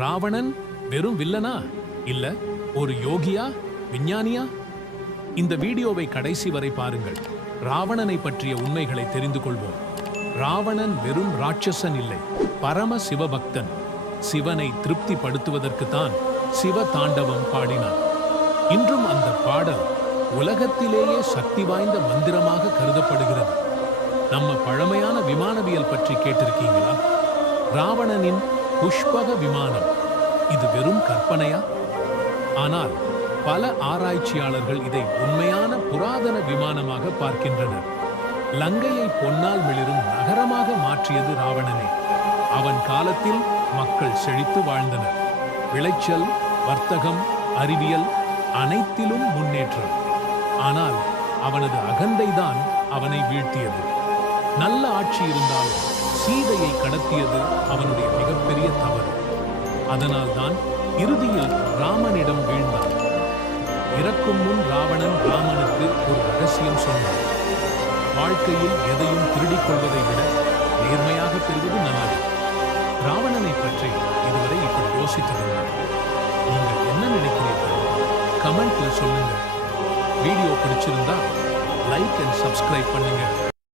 ராவணன் வெறும் வில்லனா இல்ல ஒரு யோகியா விஞ்ஞானியா? இந்த வீடியோவை கடைசி வரை பாருங்கள். ராவணனை பற்றிய உண்மைகளை தெரிந்து கொள்வோம். ராவணன் வெறும் ராட்சசன் இல்லை, பரம சிவபக்தன். சிவனை திருப்திப்படுத்துவதற்குத்தான் சிவ தாண்டவம் பாடினான். இன்றும் அந்த பாடல் உலகத்திலேயே சக்தி வாய்ந்த மந்திரமாக கருதப்படுகிறது. நம்ம பழமையான விமானவியல் பற்றி கேட்டிருக்கீங்களா? ராவணனின் புஷ்பக விமானம் இது வெறும் கற்பனையா? ஆனால் பல ஆராய்ச்சியாளர்கள் இதை உண்மையான புராதன விமானமாக பார்க்கின்றனர். லங்கையை பொன்னால் மிளிரும் நகரமாக மாற்றியது ராவணனே. அவன் காலத்தில் மக்கள் செழித்து வாழ்ந்தனர். விளைச்சல், வர்த்தகம், அறிவியல் அனைத்திலும் முன்னேற்றம். ஆனால் அவனது அகந்தைதான் அவனை வீழ்த்தியது. நல்ல ஆட்சி இருந்தாலும் சீதையை கடத்தியது அவனுடைய மிகப்பெரிய தவறு. அதனால்தான் இறுதியில் ராமனிடம் வீழ்ந்தான். இறக்கும் முன் ராவணன் ராமனுக்கு ஒரு ரகசியம் சொன்னான். வாழ்க்கையில் எதையும் திருடிக் கொள்வதை விட நேர்மையாக பெறுவது நல்லது. ராவணனை பற்றி இதுவரை இப்படி யோசித்ததில்லை. நீங்கள் என்ன நினைக்கிறீர்கள்? கமெண்ட்ல சொல்லுங்க. வீடியோ பிடிச்சிருந்தா லைக் அண்ட் சப்ஸ்கிரைப் பண்ணுங்க.